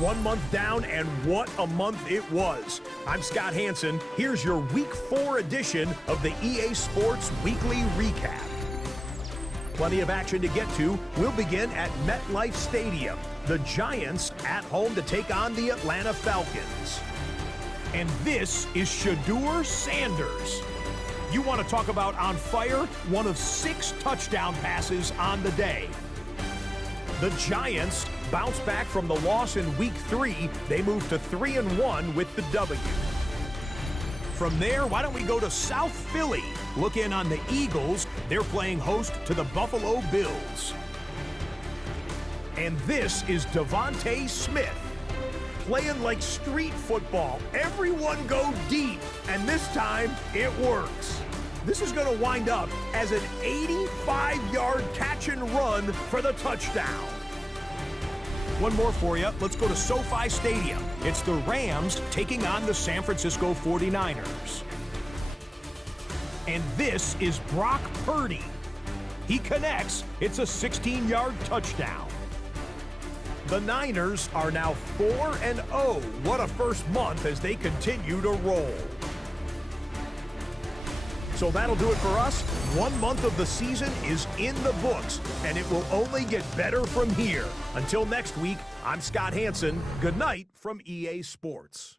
1 month down, and what a month it was. I'm Scott Hansen. Here's your Week 4 edition of the EA Sports Weekly Recap. Plenty of action to get to. We'll begin at MetLife Stadium. The Giants at home to take on the Atlanta Falcons. And this is Shedeur Sanders. You want to talk about on fire? One of 6 touchdown passes on the day. The Giants bounce back from the loss in Week 3. They move to 3-1 with the W. From there, why don't we go to South Philly? Look in on the Eagles. They're playing host to the Buffalo Bills. And this is Devontae Smith. Playing like street football. Everyone go deep, and this time it works. This is going to wind up as an 85-yard catch and run for the touchdown. One more for you. Let's go to SoFi Stadium. It's the Rams taking on the San Francisco 49ers. And this is Brock Purdy. He connects. It's a 16-yard touchdown. The Niners are now 4-0. What a first month as they continue to roll. So that'll do it for us. 1 month of the season is in the books, and it will only get better from here. Until next week, I'm Scott Hansen. Good night from EA Sports.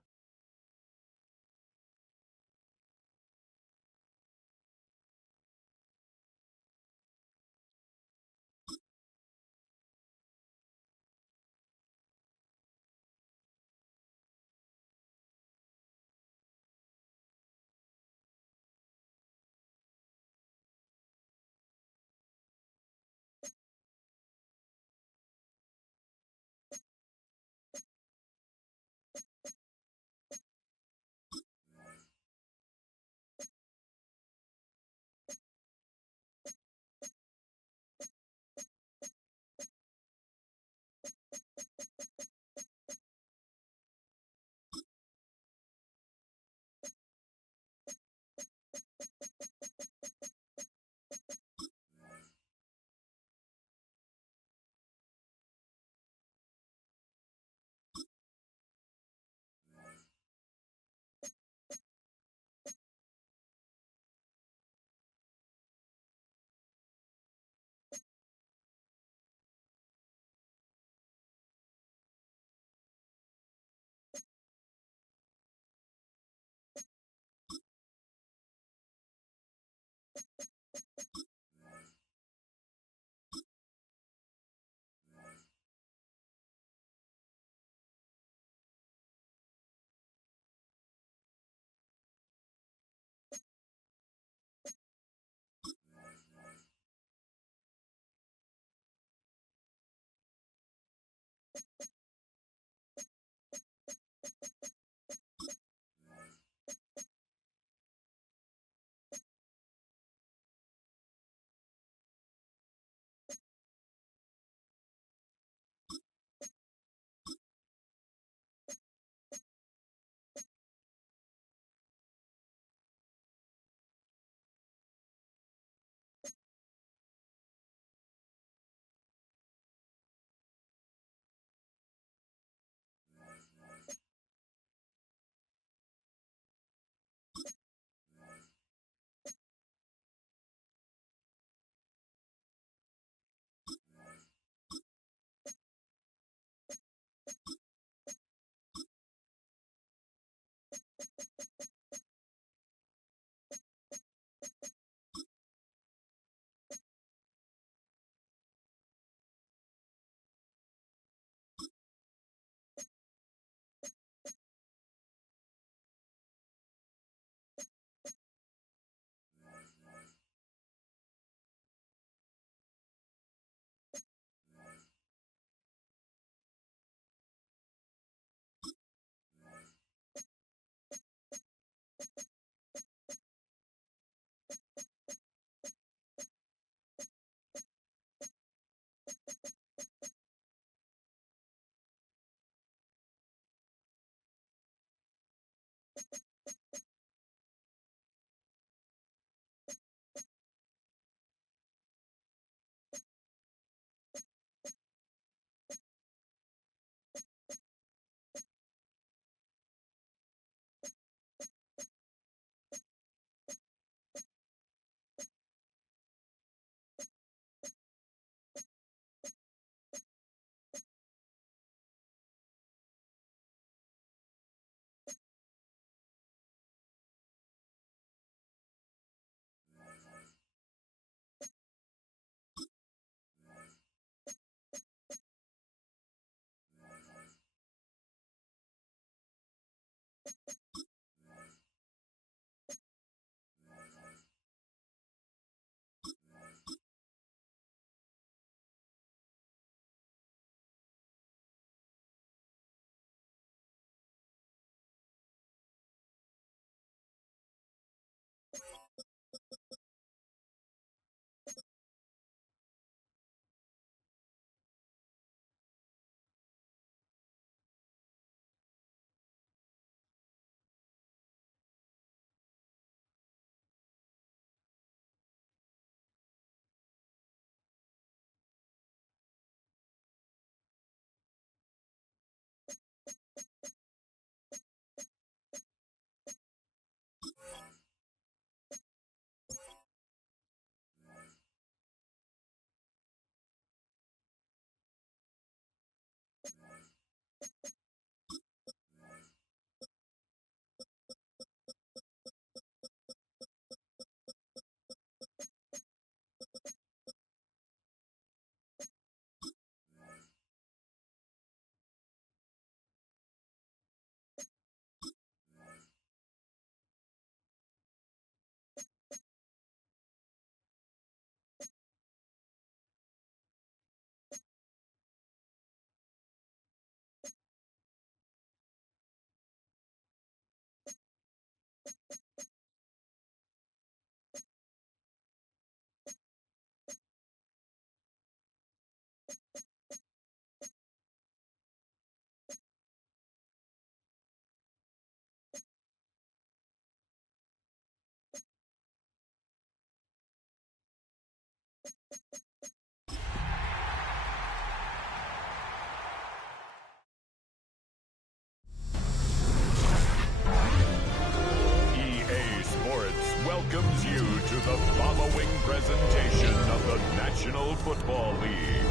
Welcomes you to the following presentation of the National Football League.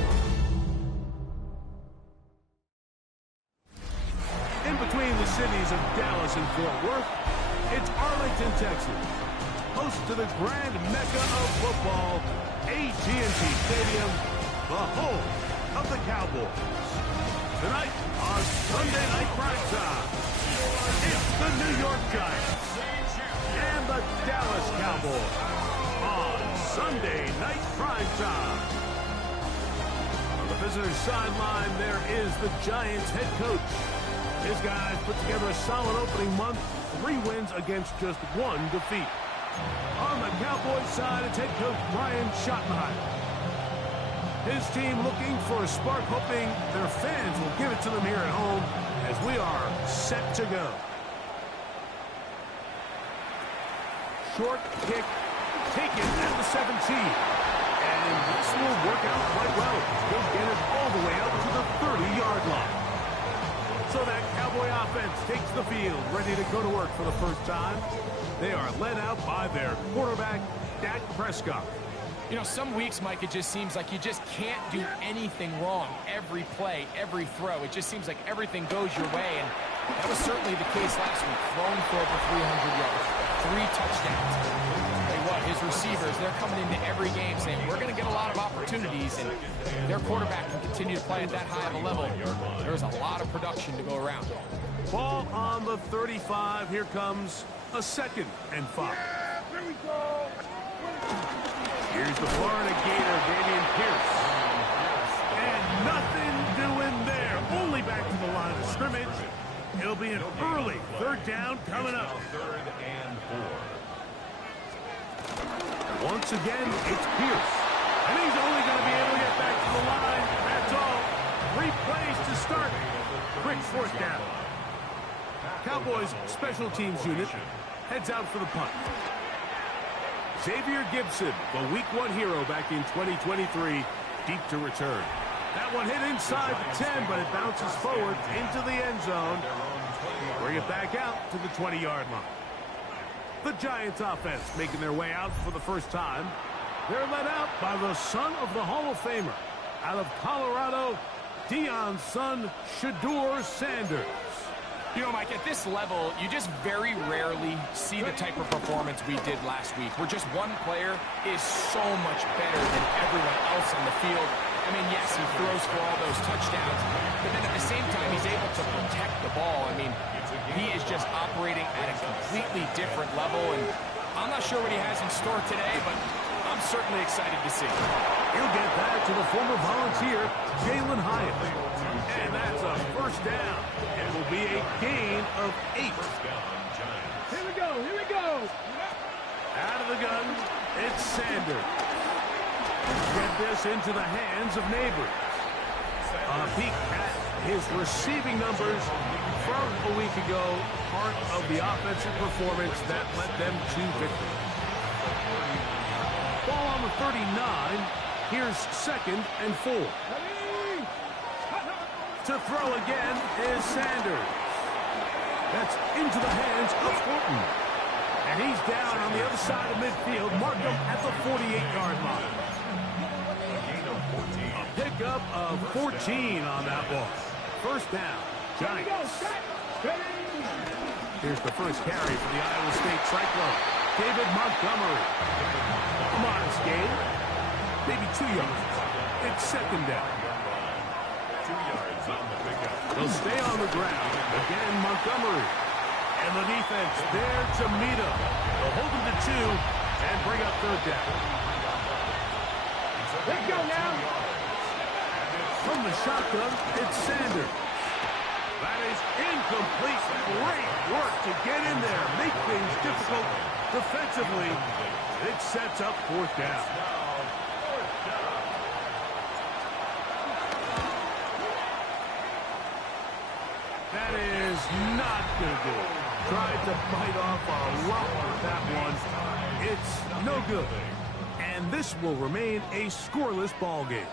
In between the cities of Dallas and Fort Worth, it's Arlington, Texas, host to the grand mecca of football, AT&T Stadium, the home of the Cowboys. Tonight on Sunday Night Prime Time, it's the New York Giants and the Dallas Cowboys on Sunday Night Prime Time. On the visitor's sideline, there is the Giants head coach. His guys put together a solid opening month, 3 wins against just 1 defeat. On the Cowboys side, it's head coach Brian Schottenheimer. His team looking for a spark, hoping their fans will give it to them here at home as we are set to go. Short kick taken at the 17. And this will work out quite well. He'll get it all the way out to the 30-yard line. So that Cowboy offense takes the field, ready to go to work for the first time. They are led out by their quarterback, Dak Prescott. You know, some weeks, Mike, it just seems like you just can't do anything wrong. Every play, every throw, it just seems like everything goes your way. And that was certainly the case last week. Throwing for over 300 yards, 3 touchdowns. Hey, what, his receivers, they're coming into every game saying, we're going to get a lot of opportunities, and their quarterback can continue to play at that high of a level. There's a lot of production to go around. Ball on the 35. Here comes a 2nd and 5. Here we go. Here's the Florida Gator, Dameon Pierce. And nothing doing there. Only back to the line of scrimmage. It'll be an early 3rd down coming up. 3rd and 4. Once again, it's Pierce. And he's only going to be able to get back to the line. That's all. 3 plays to start. Quick 4th down. Cowboys special teams unit heads out for the punt. Xavier Gibson, the Week 1 hero back in 2023, deep to return. That one hit inside the 10, but it bounces forward into the end zone. Bring it back out to the 20-yard line. The Giants offense making their way out for the first time. They're led out by the son of the Hall of Famer. Out of Colorado, Deion's son, Shedeur Sanders. You know, Mike, at this level, you just very rarely see the type of performance we did last week, where just one player is so much better than everyone else on the field. I mean, yes, he throws for all those touchdowns, but then at the same time, he's able to protect the ball. I mean, he is just operating at a completely different level, and I'm not sure what he has in store today, but I'm certainly excited to see. He'll get back to the former Volunteer, Jalen Hyatt. And that's a 1st down. It will be a gain of 8. Here we go. Here we go. Out of the gun, it's Sanders. Get this into the hands of Neighbors. A peek at his receiving numbers from a week ago, part of the offensive performance that led them to victory. Ball on the 39. Here's 2nd and 4. To throw again is Sanders. That's into the hands of Horton. And he's down on the other side of midfield. Mark him at the 48-yard line. A pickup of 14 on that ball. 1st down. Giants. Here's the first carry for the Iowa State Cyclone. David Montgomery. A modest gain. Maybe 2 yards. It's second down. 2 yards on the pickup. They'll stay on the ground. Again, Montgomery. And the defense there to meet him. They'll hold him to 2 and bring up third down. Let's go now. From the shotgun, it's Sanders. That is incomplete. Great work to get in there. Make things difficult defensively. It sets up fourth down. That is not going to do it. Tried to bite off a lot with that one. It's no good. And this will remain a scoreless ball game.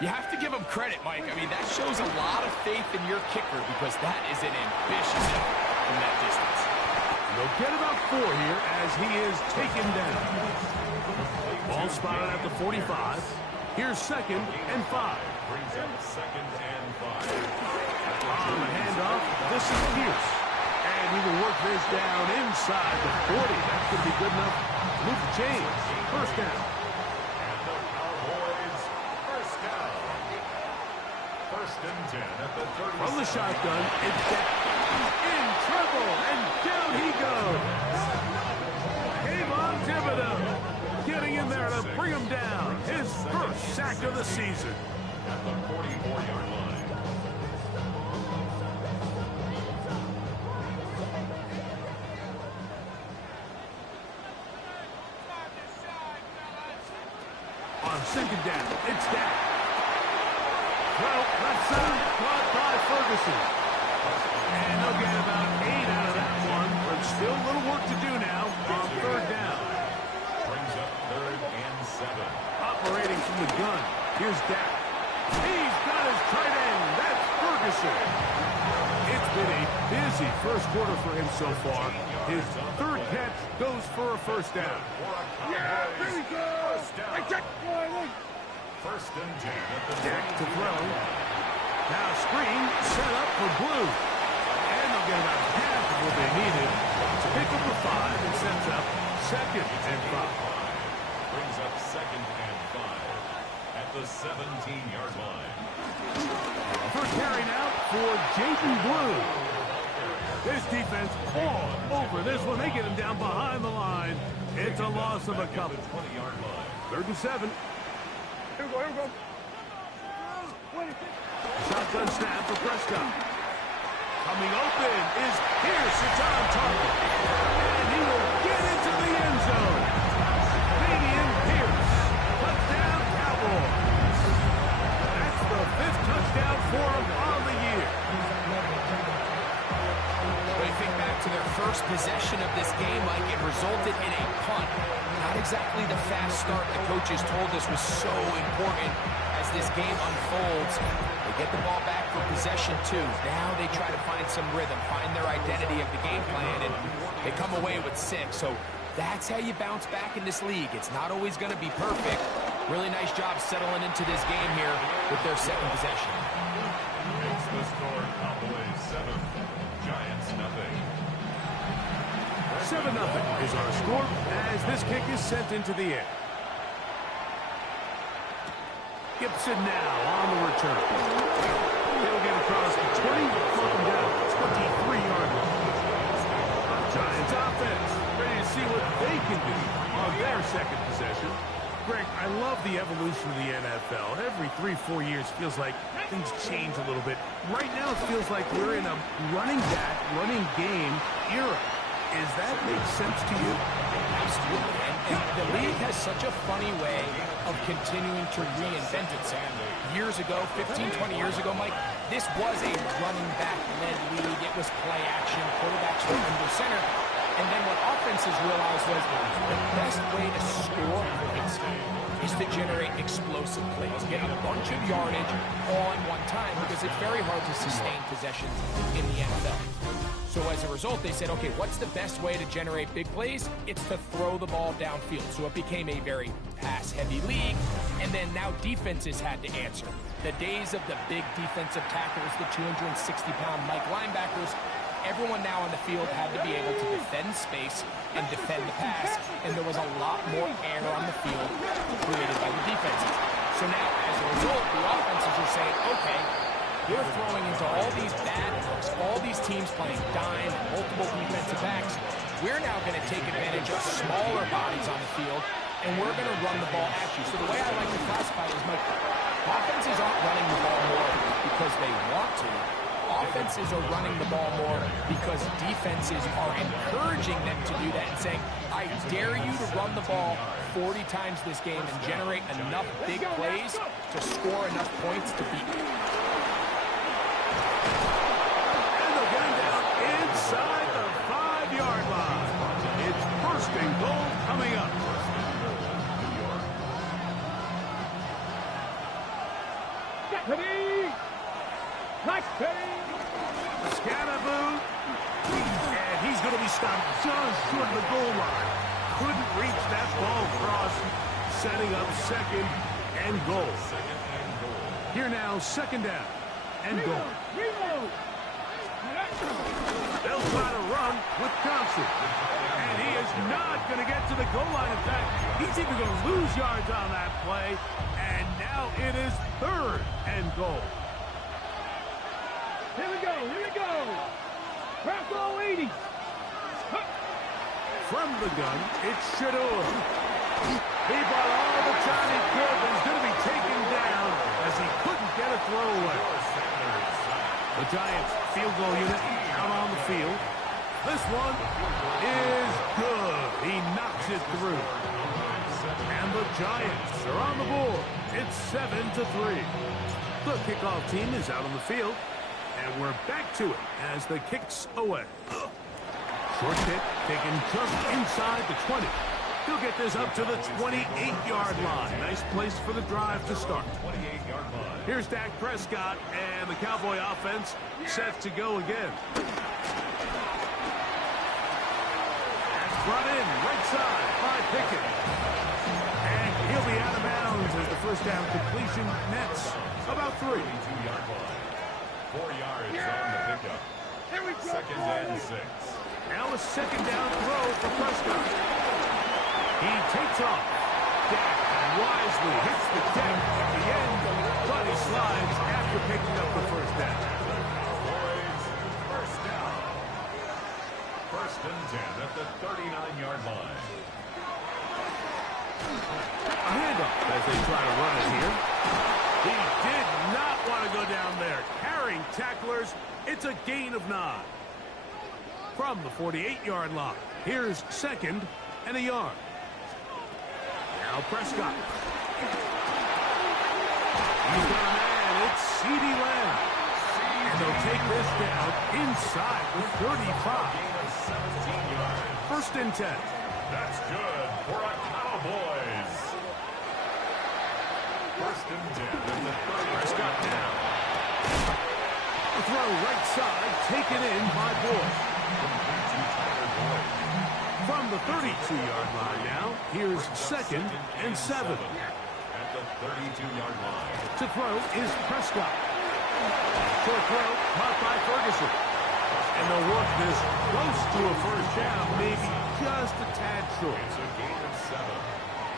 You have to give him credit, Mike. I mean, that shows a lot of faith in your kicker because that is an ambitious effort from that distance. They'll get about 4 here as he is taken down. Ball spotted at the 45. Here's 2nd and 5. Brings up 2nd and 5. On the handoff, this is Pierce. And he will work this down inside the 40. That could be good enough to move the chains. First down. And the Cowboys, first down. 1st and 10 at the 30. From the shotgun, it's down. In trouble, and down he goes. Kayvon Thibodeau getting in there to bring him down. His first sack of the season. At the 44-yard line. On 2nd down, it's down. Well, left side, caught by Ferguson. And they'll get about 8 out of that one, but still a little work to do now on 3rd down. Brings up 3rd and 7. Operating from the gun, here's Dak. He's got his tight end. That's Ferguson. It's been a busy first quarter for him so far. His 3rd catch goes for a first down. Yeah, there we go. I check. 1st and 10 at the Dak to throw. Now screen set up for Blue. And they'll get about half of what they needed to pick up the 5 and sets up 2nd and 5. Brings up 2nd and 5 at the 17-yard line. First carry now for Jaden Blue. This defense all over this one. They get him down behind the line. It's a loss of a couple. 20-yard line. 3rd and 7. Here we go, here we go. Shotgun snap for Prescott. Coming open is Pierce. It's on target. And he will get into the end zone. Damian Pierce. Touchdown, Cowboys. That's the 5th touchdown for him on the year. When you think back to their first possession of this game, Mike, it resulted in a punt. Not exactly the fast start the coaches told us was so important as this game unfolds. They get the ball back for possession 2. Now they try to find some rhythm, find their identity of the game plan, and they come away with 6. So that's how you bounce back in this league. It's not always going to be perfect. Really nice job settling into this game here with their 2nd possession. Makes the score Cowboys 7, Giants nothing. 7-0 is our score as this kick is sent into the air. Gibson now on the return. He'll get across the 20, welcome down to 23-yard line. Giants offense ready to see what they can do on their 2nd possession. Greg, I love the evolution of the NFL. Every 3-4 years feels like things change a little bit. Right now it feels like we're in a running back, running game era. Does that make sense to you? Absolutely. And the league has such a funny way of continuing to reinvent itself. Years ago, 15, 20 years ago, Mike, this was a running back-led league. It was play action. Quarterbacks were under center. And then what offenses realized was the best way to score points is to generate explosive plays. Get a bunch of yardage all in one time because it's very hard to sustain possessions in the NFL. So as a result, they said, okay, what's the best way to generate big plays? It's to throw the ball downfield. So it became a very pass-heavy league, and then now defenses had to answer. The days of the big defensive tackles, the 260-pound Mike linebackers, everyone now on the field had to be able to defend space and defend the pass, and there was a lot more air on the field created by the defenses. So now, as a result, the offenses are saying, okay, we're throwing into all these bad looks, all these teams playing dime and multiple defensive backs. We're now going to take advantage of smaller bodies on the field, and we're going to run the ball at you. So the way I like to classify it is, Mike, offenses aren't running the ball more because they want to. Offenses are running the ball more because defenses are encouraging them to do that and saying, I dare you to run the ball 40 times this game and generate enough big plays to score enough points to beat you. Inside the 5-yard line. It's first and goal coming up. Ready? Nice ready. Scatterboo. And he's going to be stopped just short of the goal line. Couldn't reach that ball across. Setting up second and goal. Here now, second down and goal. Reload. They'll try to run with Johnson. And he is not going to get to the goal line. In fact, he's even going to lose yards on that play. And now it is third and goal. Here we go. Here we go. Bravo 80. From the gun, it's Shador. He bought all the time he could, but he's going to be taken down as he couldn't get a throw away. The Giants field goal unit out on the field. This one is good. He knocks it through. And the Giants are on the board. It's 7-3. The kickoff team is out on the field. And we're back to it as the kick's away. Short kick taken just inside the 20. He'll get this up to the 28-yard line. Nice place for the drive to start. Here's Dak Prescott, and the Cowboy offense set to go again. Brought in right side by Pickett. And he'll be out of bounds as the first down completion nets about 3. 4 yards on the pickup. Here we go. Second and 6. Now a second down throw for Prescott. He takes off. Dak wisely hits the deck at the end, but he slides after picking up the first down. Boys, first down. First and 10 at the 39-yard line. A handoff as they try to run it here. He did not want to go down there. Carrying tacklers, it's a gain of 9. From the 48-yard line, here's second and a yard. Now Prescott. He's got a man. It's CeeDee Lamb. And they'll take this down inside the 35. 17 yards. First and 10. That's good for a Cowboys. First and 10 at the 30. Prescott now. A throw right side, taken in by Boyd. From the 32-yard line now, here's second and 7. At the 32-yard line. To throw is Prescott. Short throw, caught by Ferguson. And they'll work this close to a first down, maybe just a tad short. It's a gain of 7.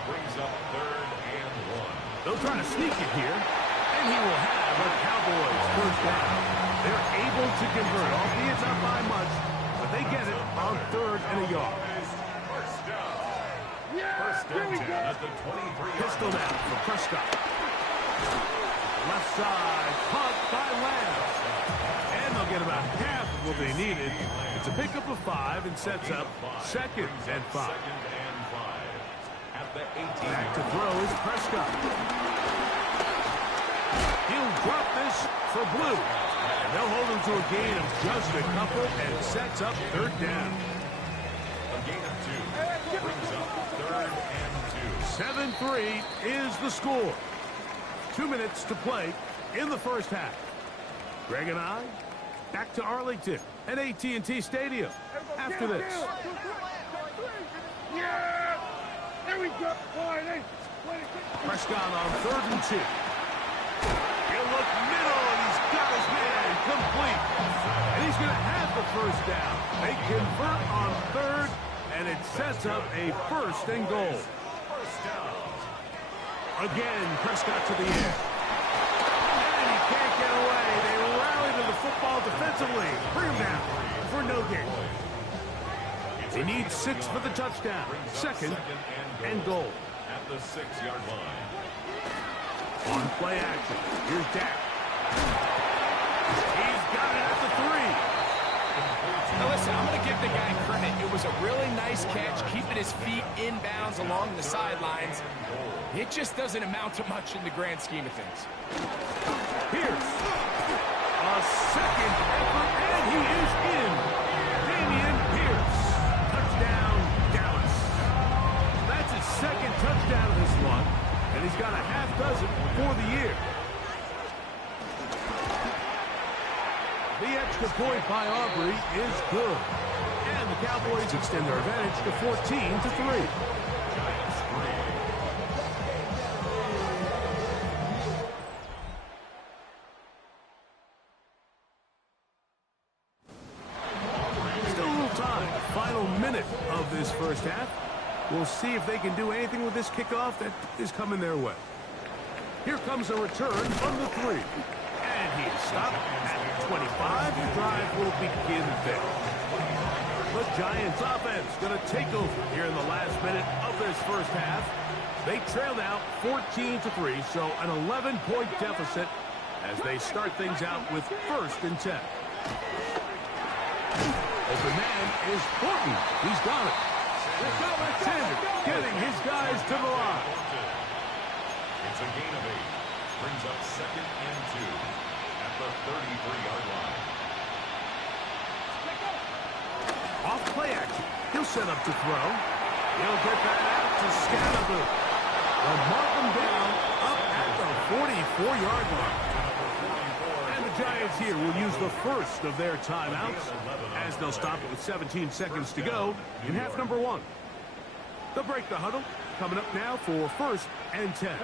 Brings up third and 1. They'll try to sneak it here, and he will have a Cowboys first down. They're able to convert, albeit not by much, but they get it on third and a yard. First down. Yeah, First here and we 10 go. at the 23-yard Pistol line. down for Prescott. Left side, caught by Lamb. And they'll get about half of what they needed. It's a pickup of 5 and sets up second and 5. Second and 5. At the 18. Back to throw is Prescott. He'll drop this for Blue. And they'll hold him to a gain of just a couple and sets up third down. A gain of 2. Brings up third and 2. 7-3 is the score. 2 minutes to play in the first half. Greg and I, back to Arlington at AT&T Stadium after this. Yeah! There we go. Prescott on 3rd and 2. He'll look middle, and he's got his man complete. And he's going to have the first down. They convert on 3rd, and it sets up a 1st and goal. Again, Prescott to the air. And he can't get away. They rally to the football defensively. Bring him down for no gain. They need 6 for the touchdown. 2nd and goal. At the 6-yard line. On play action. Here's Dak. He's got it at the 3. Now listen, I'm going to give the guy credit. It was a really nice catch, keeping his feet in bounds along the sidelines. It just doesn't amount to much in the grand scheme of things. Pierce. A 2nd effort, and he is in. Damian Pierce. Touchdown, Dallas. That's his 2nd touchdown of this one, and he's got a half dozen for the year. The extra point by Aubrey is good. And the Cowboys extend their advantage to 14-3. Still a little time. Final minute of this first half. We'll see if they can do anything with this kickoff that is coming their way. Here comes a return from the 3. And he is stopped at 25. The drive will begin there. The Giants offense going to take over here in the last minute of this first half. They trail now 14-3, so an 11-point deficit as they start things out with 1st and 10. Open man is Horton. He's got it. Sanders getting his guys to the line. It's a gain of 8. Brings up 2nd and 2 at the 33-yard line. Off play action. He'll set up to throw. He'll get that out to Scatterboo. They'll mark him down up at the 44-yard line. And the Giants here will use the first of their timeouts as they'll stop it with 17 seconds to go in half number 1. They'll break the huddle. Coming up now for 1st and 10.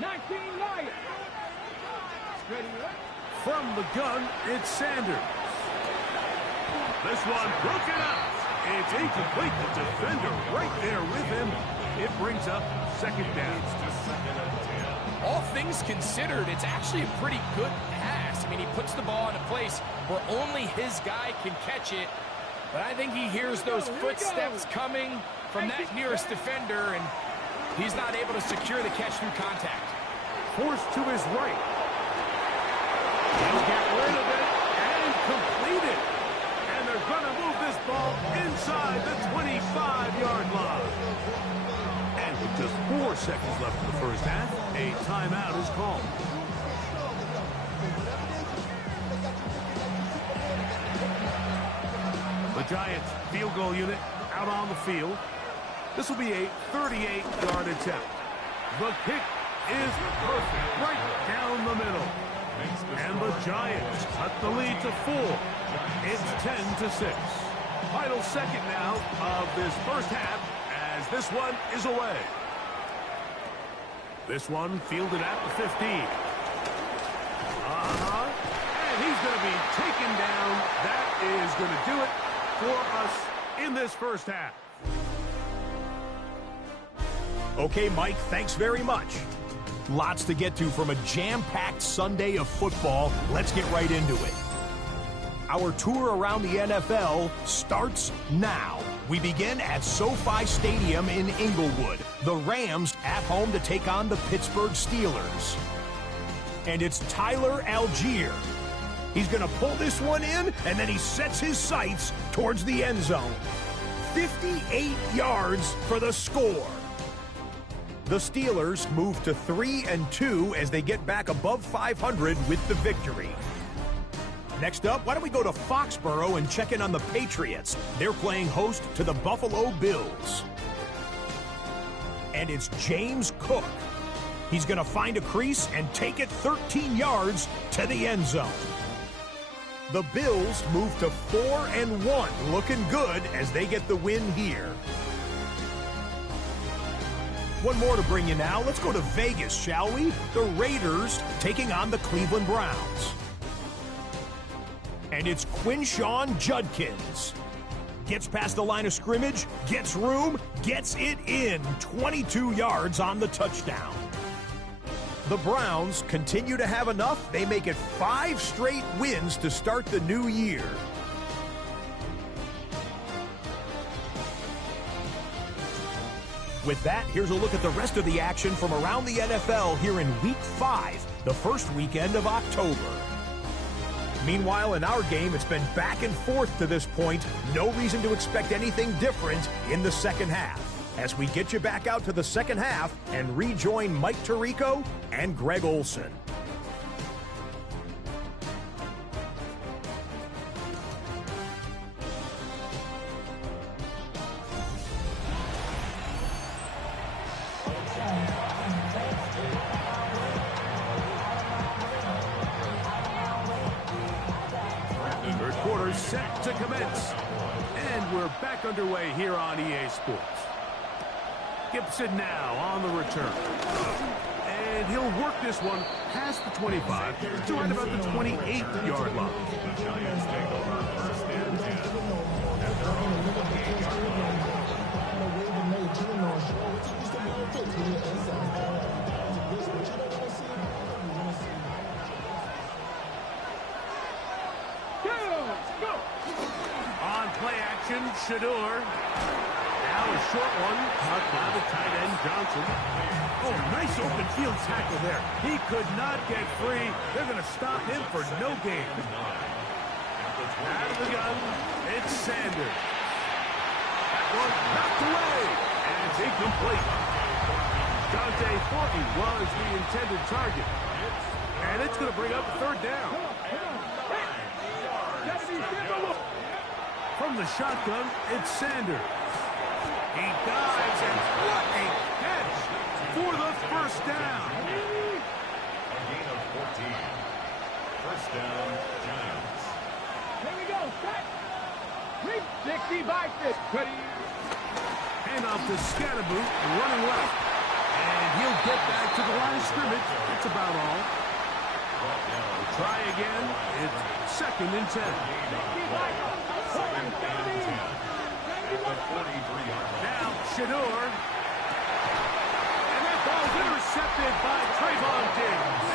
19 light. From the gun, it's Sanders. This one broken up. It's incomplete. The defender right there with him. It brings up 2nd down. All things considered, it's actually a pretty good pass. I mean, he puts the ball in a place where only his guy can catch it. But I think he hears those footsteps coming from that nearest defender, and he's not able to secure the catch through contact. Forced to his right. He'll get rid of it and complete it. And they're going to move this ball inside the 25-yard line. And with just 4 seconds left in the first half, a timeout is called. The Giants field goal unit out on the field. This will be a 38-yard attempt. The kick is perfect, right down the middle. And the Giants cut the lead to 4. It's 10-6. Final 2nd now of this first half as this one is away. This one fielded at the 15. And he's going to be taken down. That is going to do it for us in this first half. Okay, Mike, thanks very much. Lots to get to from a jam-packed Sunday of football. Let's get right into it. Our tour around the NFL starts now. We begin at SoFi Stadium in Inglewood. The Rams at home to take on the Pittsburgh Steelers. And it's Tyler Algier. He's going to pull this one in, and then he sets his sights towards the end zone. 58 yards for the score. The Steelers move to 3-2 as they get back above 500 with the victory. Next up, why don't we go to Foxborough and check in on the Patriots? They're playing host to the Buffalo Bills. And it's James Cook. He's going to find a crease and take it 13 yards to the end zone. The Bills move to 4-1, looking good as they get the win here. One more to bring you now. Let's go to Vegas, shall we? The Raiders taking on the Cleveland Browns. And it's Quinshawn Judkins. Gets past the line of scrimmage, gets room, gets it in. 22 yards on the touchdown. The Browns continue to have enough. They make it 5 straight wins to start the new year. With that, here's a look at the rest of the action from around the NFL here in Week 5, the first weekend of October. Meanwhile, in our game, it's been back and forth to this point. No reason to expect anything different in the second half. As we get you back out to the second half and rejoin Mike Tirico and Greg Olson. Third quarter set to commence. And we're back underway here on EA Sports. Gibson now on the return. And he'll work this one past the 25 to right about the 28-yard line. The Giants take over first and 10. On play action, Shador. Now a short one, caught by the tight end, Johnson. Oh, nice open field tackle there. He could not get free. They're going to stop him for no gain. Out of the gun, it's Sanders. That one knocked away, and it's incomplete. Dante Fortin was the intended target. And it's going to bring up third down. From the shotgun, it's Sanders. He dives, and what a catch for the first down. A gain of 14. First down, Giants. Here we go. Set. 360 by 50. Hand off to Scatterboot, running left. And he'll get back to the line of scrimmage. That's about all. Try again. It's second and 10. Now Shador. And that ball's intercepted by Trayvon Diggs.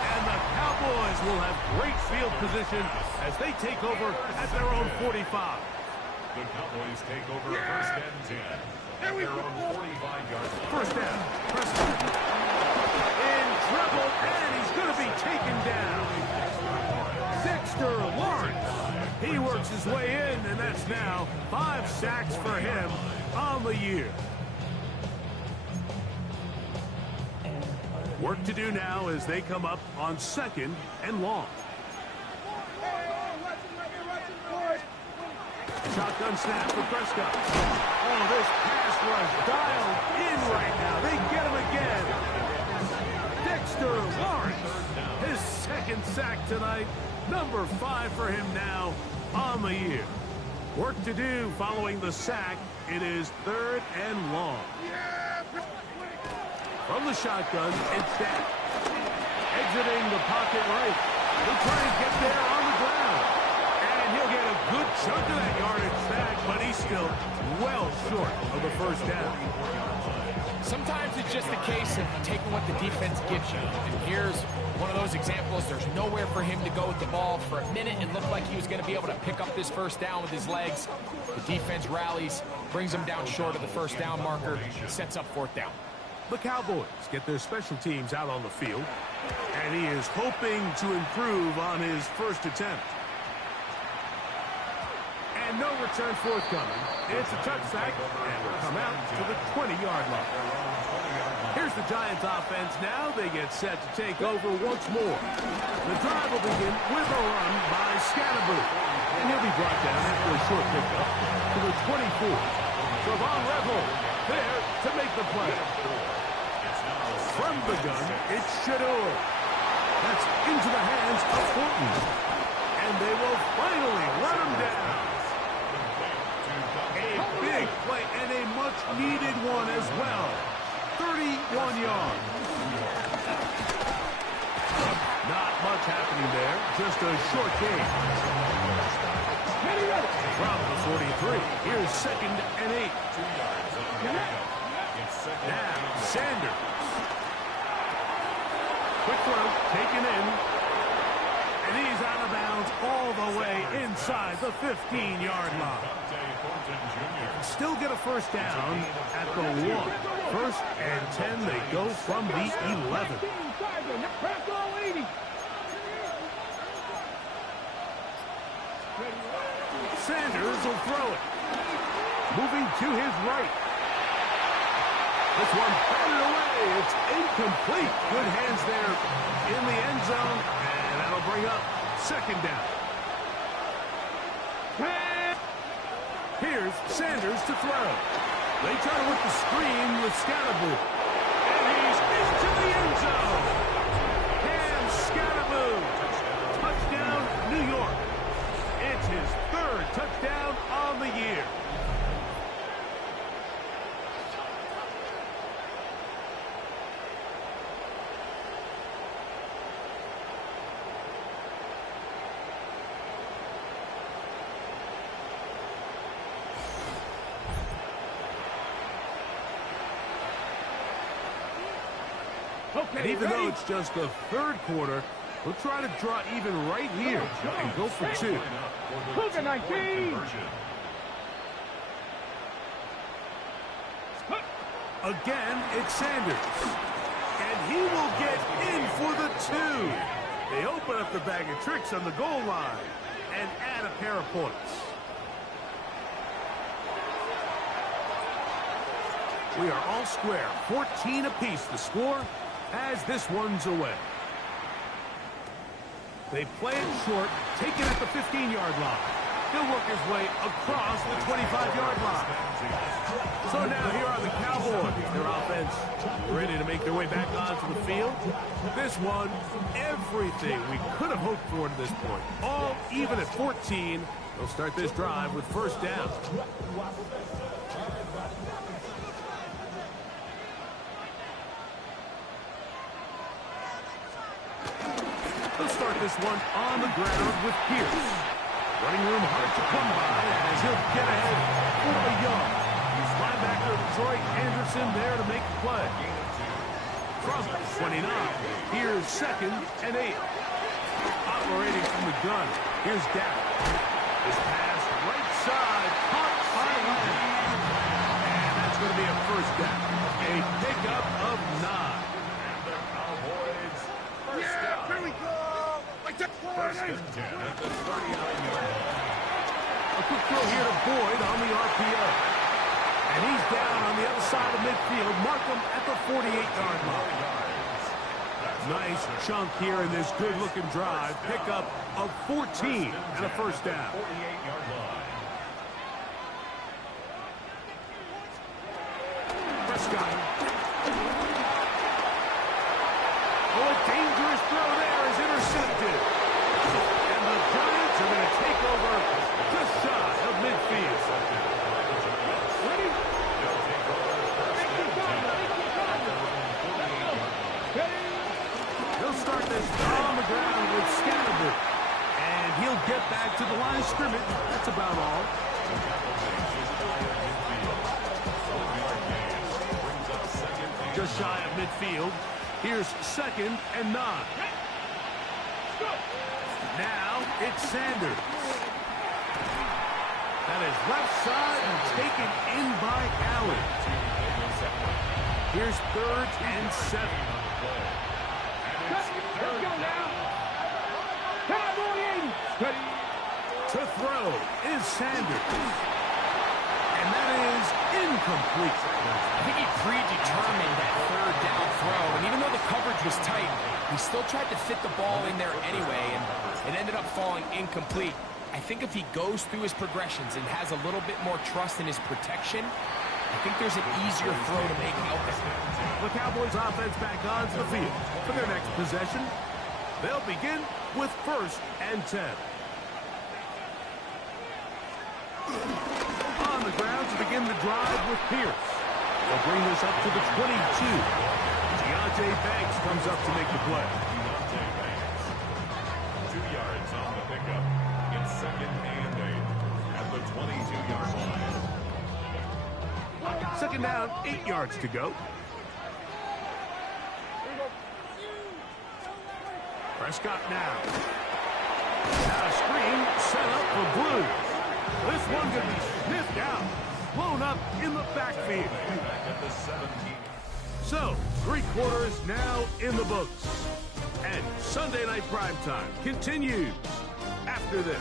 And the Cowboys will have great field position as they take over at their own 45. The Cowboys take over first and 10. At their own 45-yard line. First down. Prescott. In trouble, and he's going to be taken down. Dexter Lawrence. He works his way in, and that's now 5 sacks for him on the year. Work to do now as they come up on second and long. Shotgun snap for Prescott. Oh, this pass rush dialed in right now. They get him again. Dexter Lawrence, his second sack tonight. Number 5 for him now on the year. Work to do following the sack. It is third and long. From the shotgun, it's Dan. Exiting the pocket right. He'll try and get there on the ground. And he'll get a good chunk of that yardage back, but he's still well short of the first down. Sometimes it's just a case of taking what the defense gives you. And here's one of those examples. There's nowhere for him to go with the ball. For a minute, it looked like he was going to be able to pick up this first down with his legs. The defense rallies, brings him down short of the first down marker, sets up fourth down. The Cowboys get their special teams out on the field, and he is hoping to improve on his first attempt. And no return forthcoming. It's a touchback, and will come out to the 20-yard line. Here's the Giants offense now. They get set to take over once more. The drive will begin with a run by Scatterboot. And he'll be brought down after a short pickup to the 24. Travon Revel there to make the play. From the gun, it's Shador. That's into the hands of Fortin. And And they will finally run him down. A big play and a much-needed one as well. 31 yards. Not much happening there. Just a short gain. From the 43, here's 2nd and 8. Now, Sanders. Quick throw, taken in. And he's out of bounds all the way inside the 15-yard line. Still get a first down at the 1. 1st and 10, they go from the 11. Sanders will throw it. Moving to his right. This one batted away. It's incomplete. Good hands there in the end zone. And that'll bring up 2nd down. Here's Sanders to throw. They try to work the screen with Scatterboo. And he's into the end zone. And Scatterboo. Touchdown, New York. It's his 3rd touchdown on the year. And even though it's just the 3rd quarter, we'll try to draw even right here and go for 2. Cougar 19. Again, it's Sanders. And he will get in for the 2. They open up the bag of tricks on the goal line and add a pair of points. We are all square. 14 apiece the score as this one's away. They play it short, take it at the 15-yard line. He'll work his way across the 25-yard line. So now here are the Cowboys. Their offense ready to make their way back onto the field. This one, everything we could have hoped for to this point. All even at 14. They'll start this drive with 1st down. They'll start this one on the ground with Pierce. Running room hard to come by as he'll get ahead for a yard. Linebacker Troy Anderson there to make the play. From 29, here's 2nd and 8. Operating from the gun, here's DAL. This pass right side, caught by Lamb. And that's going to be a 1st down. A pickup of 9. And the Cowboys first down. Here we go. First and 10 at the 39-yard line. A quick throw here to Boyd on the RPO. And he's down on the other side of midfield. Mark him at the 48-yard line. Nice chunk here in this good-looking drive. Pickup of 14 and a 1st down. 48-yard line. Prescott. Oh, a dangerous throw there is intercepted. And the Giants are going to take over just shy of midfield. Ready? They'll start this on the ground with Scatterboo. And he'll get back to the line of scrimmage. That's about all. Just shy of midfield. Here's 2nd and 9. Now it's Sanders. That is left side and taken in by Allen. Here's 3rd and 7. Let's go now. Cowboy 80. Ready? To throw is Sanders. And that is incomplete. I think he predetermined that 3rd down throw, and even though the coverage was tight, he still tried to fit the ball in there anyway, and it ended up falling incomplete. I think if he goes through his progressions and has a little bit more trust in his protection, I think there's an easier throw to make out there. The Cowboys offense back onto the field for their next possession. They'll begin with 1st and 10. On the ground to begin the drive with Pierce. They'll bring this up to the 22. Deontay Banks comes up to make the play. Deontay Banks. 2 yards on the pickup. It's 2nd and 8 at the 22-yard line. 2nd down, 8 yards to go. Prescott now. Now a screen set up for Blue. This one could be sniffed out. Blown up in the backfield. Back at the 17. So, 3 quarters now in the books. And Sunday Night Primetime continues after this.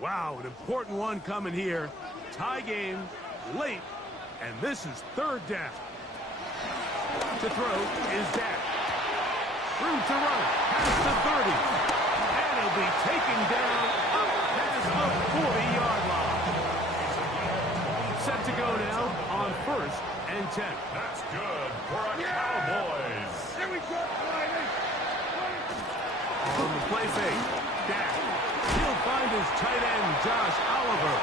Wow, an important one coming here. Tie game, late, and this is 3rd down. To throw is Dak. Room to run, past the 30. And he'll be taken down up past the 40-yard line. Set to go now on 1st and 10. That's good for a Cowboys. Here we go, Friday. On the play fake, Dak. He'll find his tight end, Josh Oliver.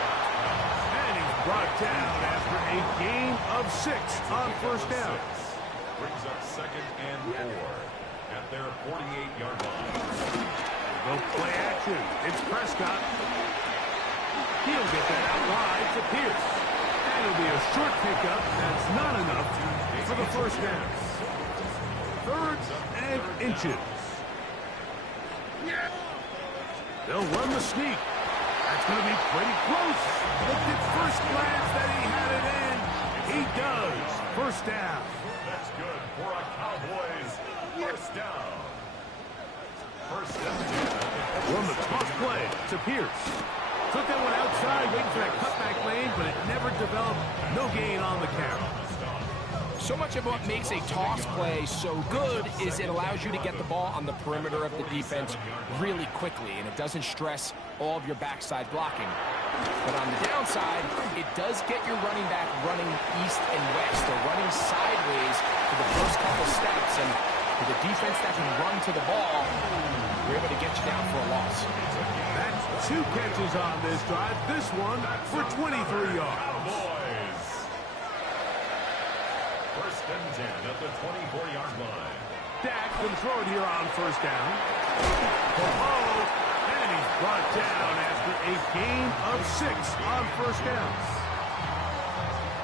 And he's brought down after a gain of 6 on 1st down. Brings up 2nd and 4 at their 48-yard line. Go play action. It's Prescott. He'll get that out wide to Pierce. And it'll be a short pickup. That's not enough for the 1st down. 3rd and inches. They'll run the sneak. That's going to be pretty close. Looked at first glance that he had it in. He does. 1st down. That's good for a Cowboys 1st down. 1st and 10. Run the toss play to Pierce. Took that one outside, waiting for that cutback lane, but it never developed. No gain on the carry. So much of what makes a toss play so good is it allows you to get the ball on the perimeter of the defense really quickly, and it doesn't stress all of your backside blocking. But on the downside, it does get your running back running east and west, or running sideways for the first couple steps, and for the defense that can run to the ball, we're able to get you down for a loss. That's 2 catches on this drive. This one for 23 yards. Cowboys. 1st and 10 at the 24-yard line. Dak can throw it here on 1st down. And he's brought down after a gain of 6 on 1st down.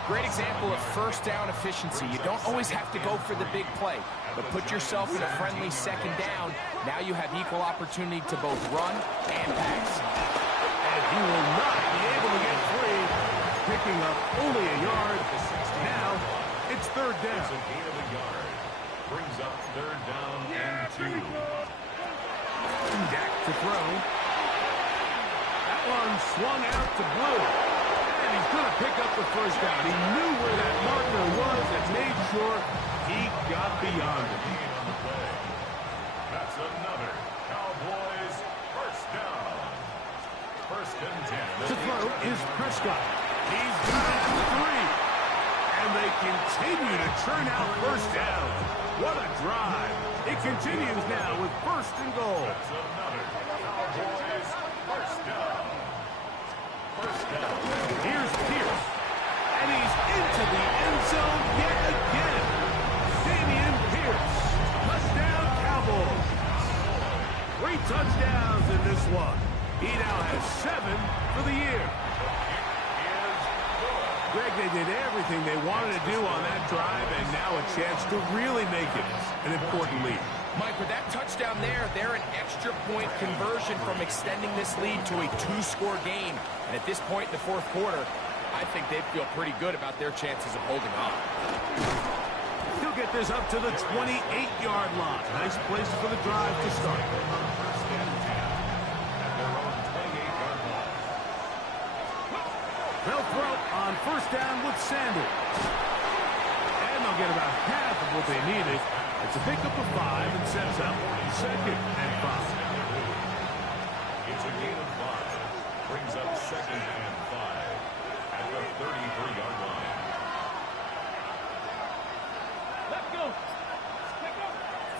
Great example of 1st down efficiency. You don't always have to go for the big play, but put yourself in a friendly 2nd down. Now you have equal opportunity to both run and pass. And he will not be able to get free, picking up only a yard. Now it's 3rd down. It's a gain of a yard. Brings up 3rd down and 2. Dak to throw. That one swung out to Blue. And he's going to pick up the 1st down. He knew where that marker was and made sure he got beyond it. Gain on the play. That's another Cowboys 1st down. 1st and 10. To throw is Prescott. He's got it at the 3. And they continue to churn out 1st down. What a drive. It continues now with 1st and goal. That's another Cowboys 1st down. 1st down. Here's Pierce. And he's into the end zone yet again. Damian Pierce. Touchdown Cowboys. 3 touchdowns in this one. He now has 7 for the year. Greg, they did everything they wanted to do on that drive, and now a chance to really make it an important lead. Mike, with that touchdown there, they're an extra point conversion from extending this lead to a 2-score game. And at this point in the 4th quarter, I think they feel pretty good about their chances of holding on. He'll get this up to the 28-yard line. Nice place for the drive to start. They'll throw on 1st down with Sanders. And they'll get about half of what they needed It's a pickup of 5 and sets up 2nd and 5. It's a gain of 5. Brings up 2nd and 5 at the 33-yard line. Let's go.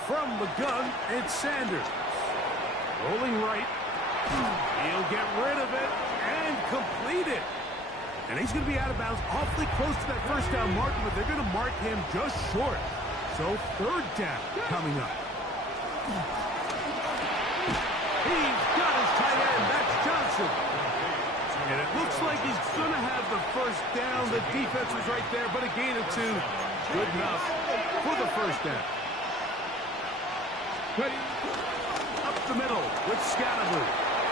From the gun, it's Sanders. Rolling right. He'll get rid of it and complete it. And he's going to be out of bounds awfully close to that first down marker, but they're going to mark him just short. So 3rd down coming up. He's got his tight end. That's Johnson. And it looks like he's going to have the first down. The defense was right there, but a gain of 2. Good enough for the first down. Up the middle with Scatterwood.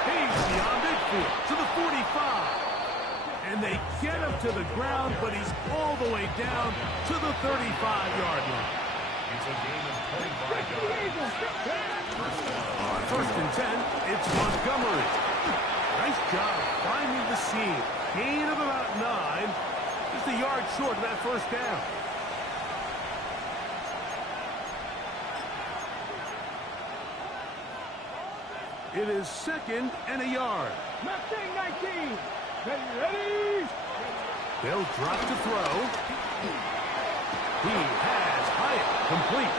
He's beyond midfield to the 45. And they get him to the ground, but he's all the way down to the 35-yard line. It's a gain of 25 yards. On 1st and 10, it's Montgomery. Nice job finding the seam. Gain of about 9. Just a yard short of that first down. It is 2nd and a yard. Mustang 19. Ready? They'll drop to throw. He has Hyatt complete.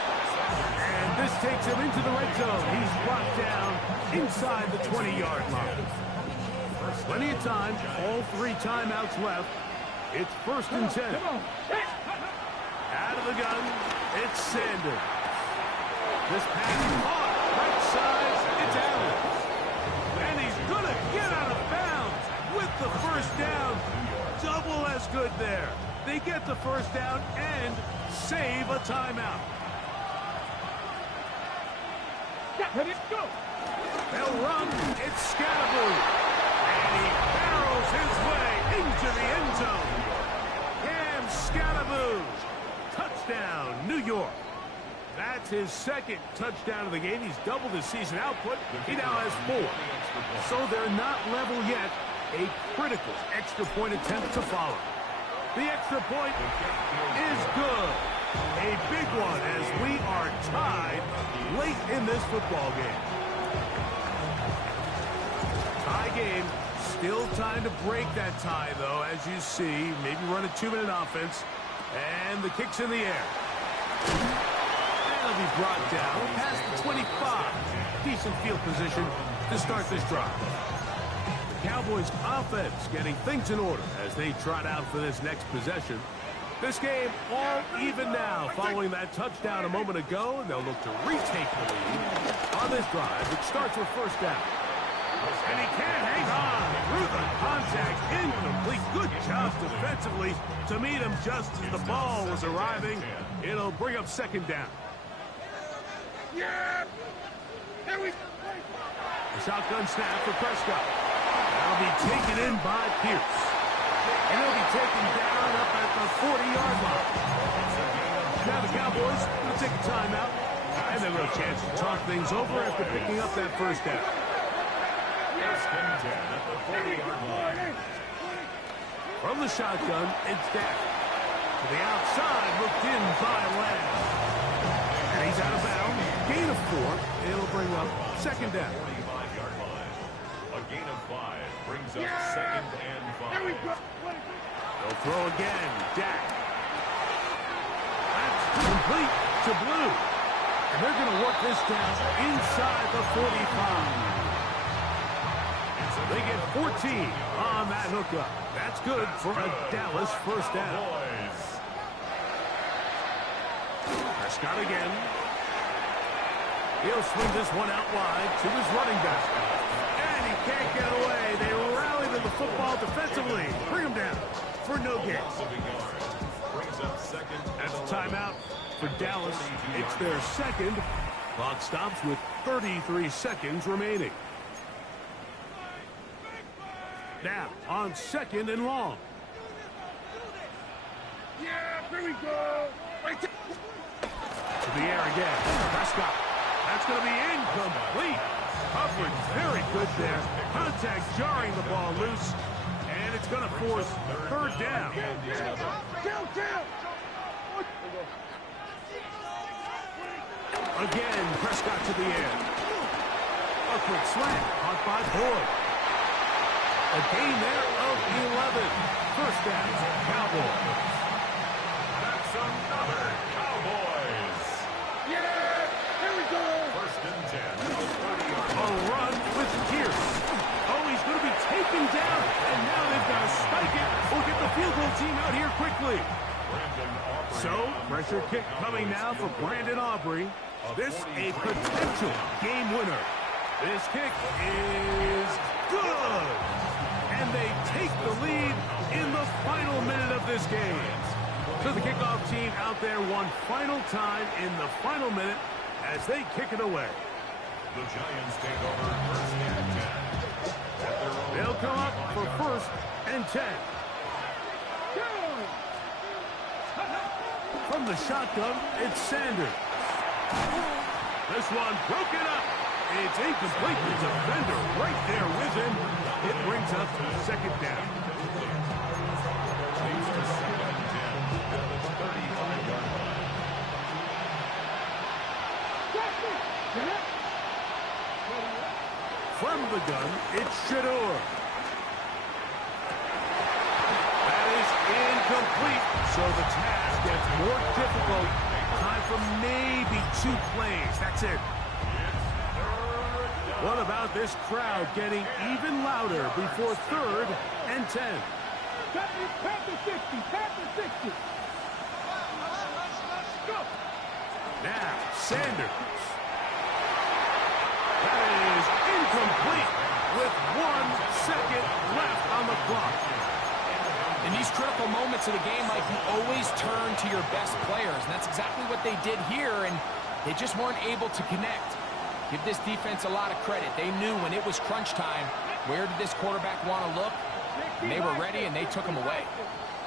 And this takes him into the red zone. He's brought down inside the 20-yard line. Plenty of time. All 3 timeouts left. It's 1st and 10. Out of the gun, it's Sanders. This pass caught. Right side, it's Allen. And he's going to get out of bounds with the first down. Double as good there. They get the first down and save a timeout. Ready? Go. They'll run. It's Scatterwood. And he barrels his way into the end zone. Cam Scatterwood. Touchdown, New York. That's his 2nd touchdown of the game. He's doubled his season output. He now has 4. So they're not level yet. A critical extra point attempt to follow. The extra point is good. A big one as we are tied late in this football game. Tie game. Still time to break that tie, though, as you see. Maybe run a 2-minute offense. And the kick's in the air. That'll be brought down past the 25. Decent field position to start this drive. The Cowboys offense getting things in order as they trot out for this next possession. This game all even now following that touchdown a moment ago, and they'll look to retake the lead on this drive, which starts with 1st down. And he can't hang on through the contact. Incomplete. Good job defensively to meet him just as the ball was arriving. It'll bring up 2nd down. Yeah. Here we go. The shotgun snap for Prescott. That'll be taken in by Pierce. And he'll be taken down up at the 40-yard line. Now the Cowboys will take a timeout. And they'll have a chance to talk things over after picking up that first down. From the shotgun, it's Dak. To the outside, looked in by Lamb. And he's out of bounds. Gain of 4. It'll bring up 2nd down. A gain of 5 brings up 2nd and 5. They'll throw again. Dak. That's complete to Blue. And they're going to work this down inside the 45. They get 14 on that hookup. That's good for a Dallas first down. Prescott again. He'll swing this one out wide to his running back. And he can't get away. They rally to the football defensively. Bring him down for no gain. That's a timeout for Dallas. It's their 2nd. Clock stops with 33 seconds remaining. Now, on 2nd and long. Yeah, here we go. Right To the air again. Prescott. That's going to be incomplete. Coverage very good there. Contact jarring the ball loose. And it's going to force 3rd down. Down. Again, Prescott to the air. A quick slant, caught by Boyd. A gain there of 11. First down, Cowboys. That's another Cowboys. Yeah! Here we go! First and 10. 30 A run with Pierce. Oh, he's going to be taken down. And now they've got to spike it. We'll get the field goal team out here quickly. So, pressure kick coming now for Brandon Aubrey. This a potential game winner. This kick is good. And they take the lead in the final minute of this game. So the kickoff team out there one final time in the final minute as they kick it away. The Giants take over first and 10. They'll come up for first and 10. From the shotgun, it's Sanders. This one broken up. It's incomplete. The defender right there with him. It brings up second down. From the gun, it's Shador. That is incomplete. So the task gets more difficult. Time for maybe 2 plays. That's it. What about this crowd getting even louder before third and 10? Panther 60, Panther 60. Go! Now, Sanders. That is incomplete with 1 second left on the clock. In these critical moments of the game, Mike, you always turn to your best players, and that's exactly what they did here, and they just weren't able to connect. Give this defense a lot of credit. They knew when it was crunch time, where did this quarterback want to look? And they were ready, and they took him away.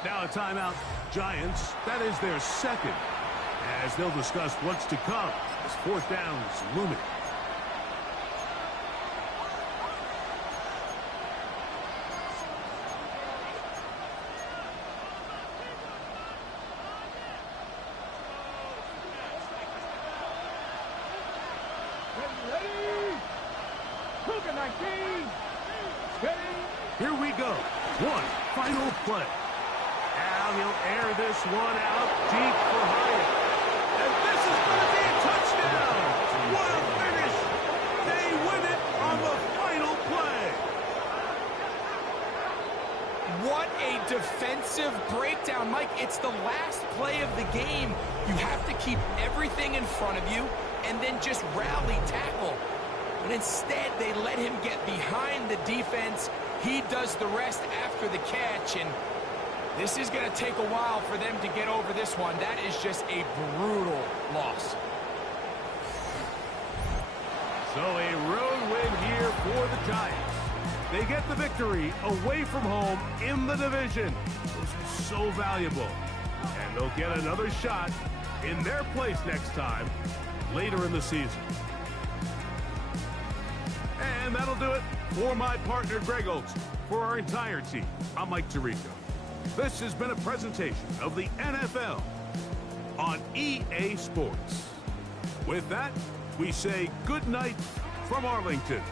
Now a timeout. Giants, that is their second, as they'll discuss what's to come as fourth down is looming. Here we go. One final play. Now he'll air this one out deep for Hyatt. And this is going to be a touchdown. What a finish. They win it on the final play. What a defensive breakdown. Mike, it's the last play of the game. You have to keep everything in front of you and then just rally tackle. But instead, they let him get behind the defense. He does the rest after the catch, and this is going to take a while for them to get over this one. That is just a brutal loss. So a road win here for the Giants. They get the victory away from home in the division. This is so valuable. And they'll get another shot in their place next time later in the season. And that'll do it for my partner, Greg Olson. For our entire team, I'm Mike Tirico. This has been a presentation of the NFL on EA Sports. With that, we say good night from Arlington.